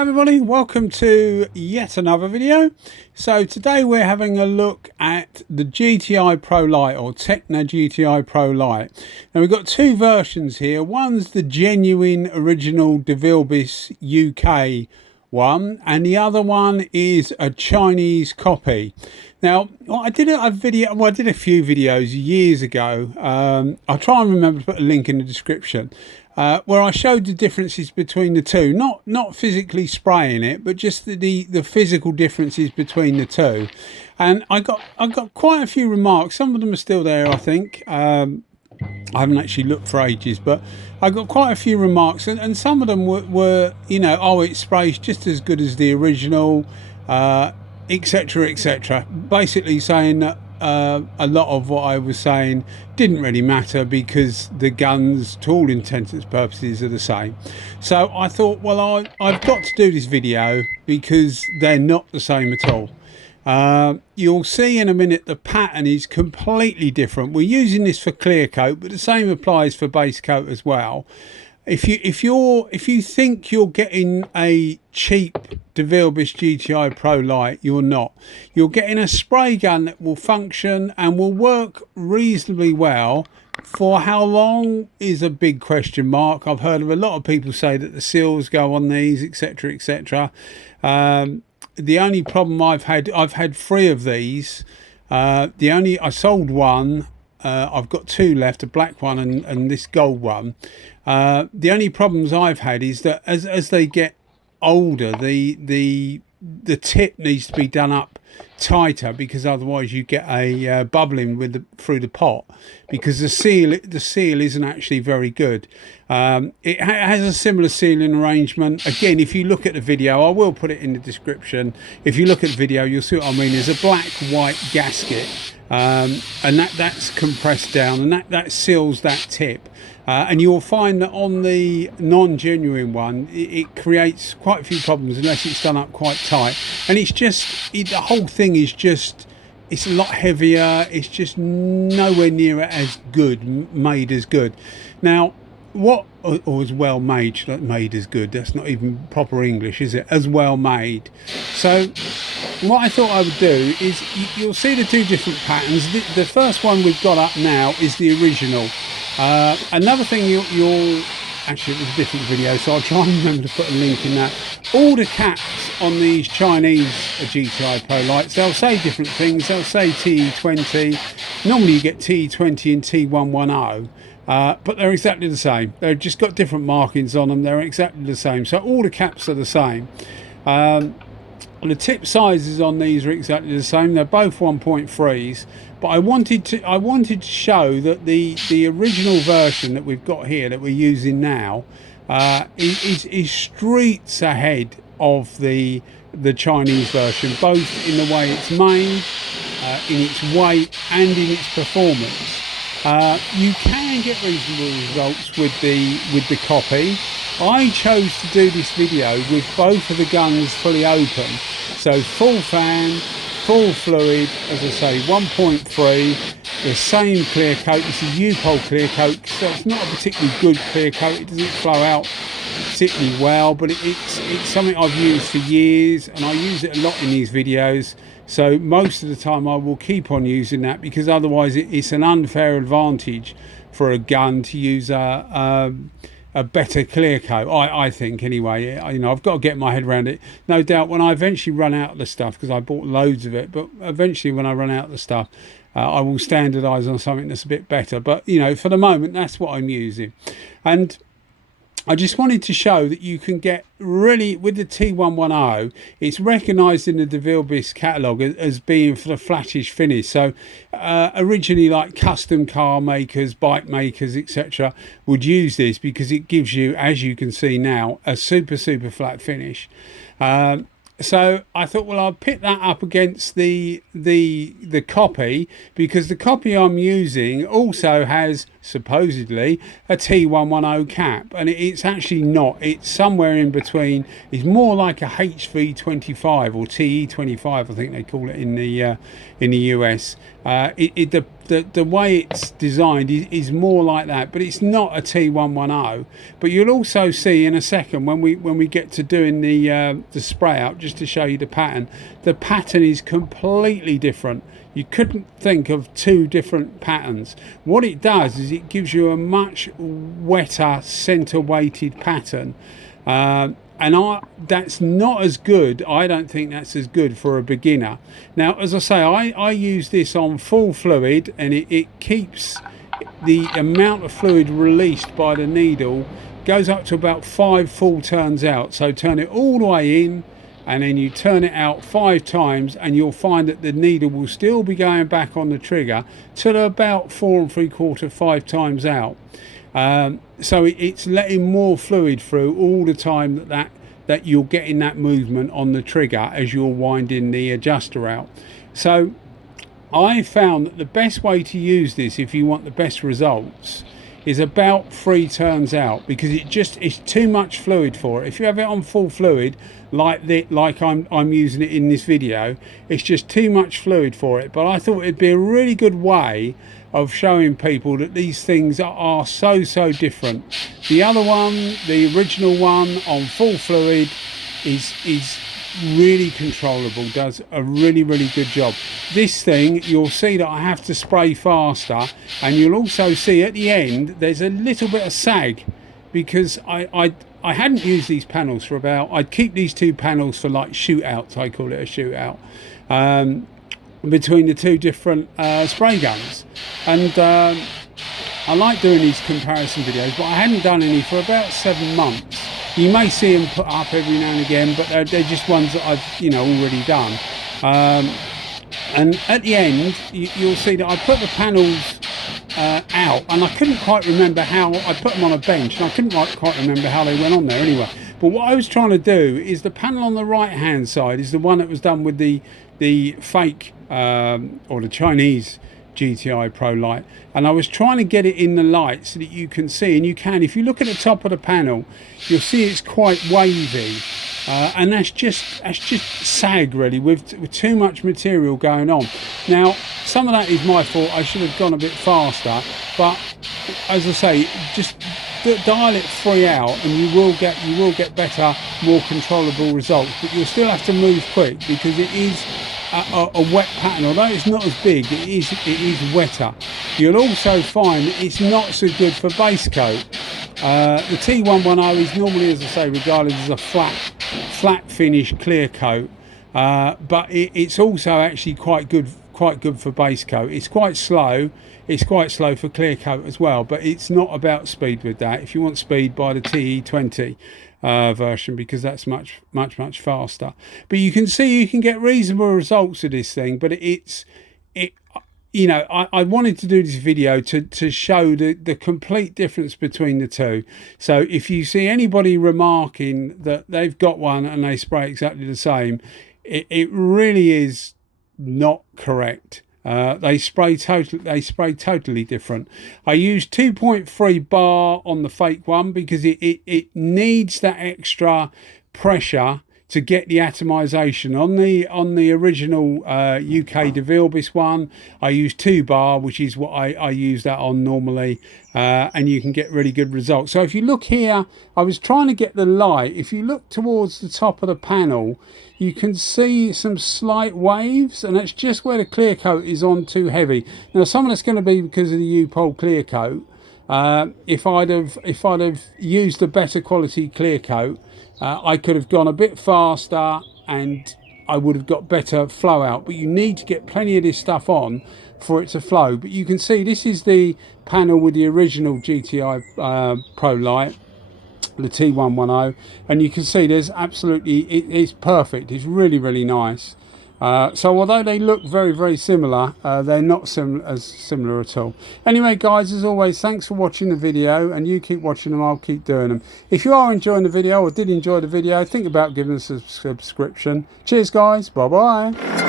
Hi everybody, welcome to yet another video. So today we're having a look at the GTI Pro Lite, or Tekna Gti Pro Lite. Now we've got two versions here. One's the genuine original Devilbiss UK one, and the other one is a Chinese copy. Now I did a video, well I did a few videos years ago. I'll try and remember to put a link in the description. Where I showed the differences between the two, not physically spraying it, but just the physical differences between the two. And I got quite a few remarks. Some of them are still there, I think. I haven't actually looked for ages, but I got quite a few remarks, and some of them were you know, oh, it sprays just as good as the original, etc, etc. Basically saying that a lot of what I was saying didn't really matter because the guns, to all intents and purposes, are the same. So I thought, well, I've got to do this video because they're not the same at all. You'll see in a minute the pattern is completely different. We're using this for clear coat, but the same applies for base coat as well. If you think you're getting a cheap Devilbiss GTI Pro Lite, you're not. You're getting a spray gun that will function and will work reasonably well. For how long is a big question mark. I've heard of a lot of people say that the seals go on these, etc, etc. The only problem I've had 3 of these. I sold one. I've got 2 left, a black one and this gold one. The only problems I've had is that as they get older, the tip needs to be done up tighter, because otherwise you get a bubbling through the pot, because the seal isn't actually very good. It has a similar sealing arrangement. Again, if you look at the video, I will put it in the description. If you look at the video, you'll see what I mean. There's a black white gasket, and that's compressed down, and that seals that tip. And you'll find that on the non-genuine one, it creates quite a few problems unless it's done up quite tight. And it's just, the whole thing is just, it's a lot heavier. It's just nowhere near as good, made as good. Now, or as well made, made as good. That's not even proper English, is it? As well made. So what I thought I would do is, you'll see the 2 different patterns. The first one we've got up now is the original. Another thing you'll actually, it was a different video, so I'll try and remember to put a link in that. All the caps on these Chinese GTI Pro Lites, they'll say different things. They'll say TE20. Normally you get TE20 and T110, but they're exactly the same. They've just got different markings on them. They're exactly the same. So all the caps are the same. The tip sizes on these are exactly the same. They're both 1.3s, but I wanted to show that the original version that we've got here, that we're using now, is streets ahead of the Chinese version, both in the way it's made, in its weight, and in its performance. You can get reasonable results with the copy. I chose to do this video with both of the guns fully open, so full fan, full fluid, as I say, 1.3, the same clear coat. This is U-Pol clear coat, so it's not a particularly good clear coat. It doesn't flow out particularly well, but it's something I've used for years, and I use it a lot in these videos. So most of the time I will keep on using that, because otherwise it's an unfair advantage for a gun to use a better clear coat, I think anyway. You know, I've got to get my head around it. No doubt when I eventually run out of the stuff, because I bought loads of it, but eventually when I run out of the stuff, I will standardise on something that's a bit better. But you know, for the moment, that's what I'm using. And I just wanted to show that you can get really, with the T110, it's recognised in the Devilbiss catalogue as being for the flattish finish. So originally, like custom car makers, bike makers, etc. would use this because it gives you, as you can see now, a super flat finish. So I thought, well, I'll pit that up against the copy, because the copy I'm using also has supposedly a T110 cap, and it's actually not. It's somewhere in between. It's more like a HV25 or TE25, I think they call it in the US. The way it's designed is more like that, but it's not a T110. But you'll also see in a second when we get to doing the spray out, just to show you the pattern is completely different. You couldn't think of two different patterns. What it does is it gives you a much wetter center weighted pattern, and that's not as good. I don't think that's as good for a beginner. Now, as I say, I use this on full fluid, and it keeps the amount of fluid released by the needle goes up to about 5 full turns out. So turn it all the way in, and then you turn it out 5 times, and you'll find that the needle will still be going back on the trigger till about 4 3/4, 5 times out. So it's letting more fluid through all the time that you're getting that movement on the trigger as you're winding the adjuster out. So I found that the best way to use this, if you want the best results, is about 3 turns out, because it's too much fluid for it. If you have it on full fluid like I'm using it in this video, it's just too much fluid for it. But I thought it'd be a really good way of showing people that these things are so different. The other one, the original one on full fluid, is really controllable, does a really good job. This thing, you'll see that I have to spray faster, and you'll also see at the end there's a little bit of sag, because I hadn't used these panels for I'd keep these 2 panels for like shootouts, I call it a shootout, between the 2 different spray guns. And I like doing these comparison videos, but I hadn't done any for about 7 months. You may see them put up every now and again, but they're just ones that I've already done. And at the end, you'll see that I put the panels out, and I couldn't quite remember how. I put them on a bench, and I couldn't quite remember how they went on there anyway. But what I was trying to do is, the panel on the right hand side is the one that was done with the fake or the Chinese GTI Pro Lite, and I was trying to get it in the light so that you can see, and you can, if you look at the top of the panel, you'll see it's quite wavy, and that's just sag really, with too much material going on. Now, some of that is my fault. I should have gone a bit faster, but as I say, just dial it 3 out, and you will get better, more controllable results. But you'll still have to move quick, because it is a wet pattern. Although it's not as big, it is wetter. You'll also find that it's not so good for base coat. The T110 is normally, as I say, regarded as a flat finish clear coat, but it's also actually quite good for base coat. It's quite slow for clear coat as well, but it's not about speed with that. If you want speed, buy the TE110 version, because that's much faster. But you can see you can get reasonable results with this thing. But I wanted to do this video to show the complete difference between the two. So if you see anybody remarking that they've got one and they spray exactly the same, it really is not correct. They spray totally different. I used 2.3 bar on the fake one, because it needs that extra pressure to get the atomization. On the original UK Devilbiss one, I use 2 bar, which is what I use that on normally, and you can get really good results. So if you look here, I was trying to get the light. If you look towards the top of the panel, you can see some slight waves, and that's just where the clear coat is on too heavy. Now, some of that's going to be because of the U-Pol clear coat. If I'd have used a better quality clear coat, I could have gone a bit faster, and I would have got better flow out. But you need to get plenty of this stuff on for it to flow. But you can see this is the panel with the original GTI Pro Lite, the T110, and you can see there's absolutely, it's perfect. It's really nice. So although they look very similar, they're not as similar at all. Anyway guys, as always, thanks for watching the video, and you keep watching them, I'll keep doing them. If you are enjoying the video, or did enjoy the video, think about giving us a subscription. Cheers guys, bye bye.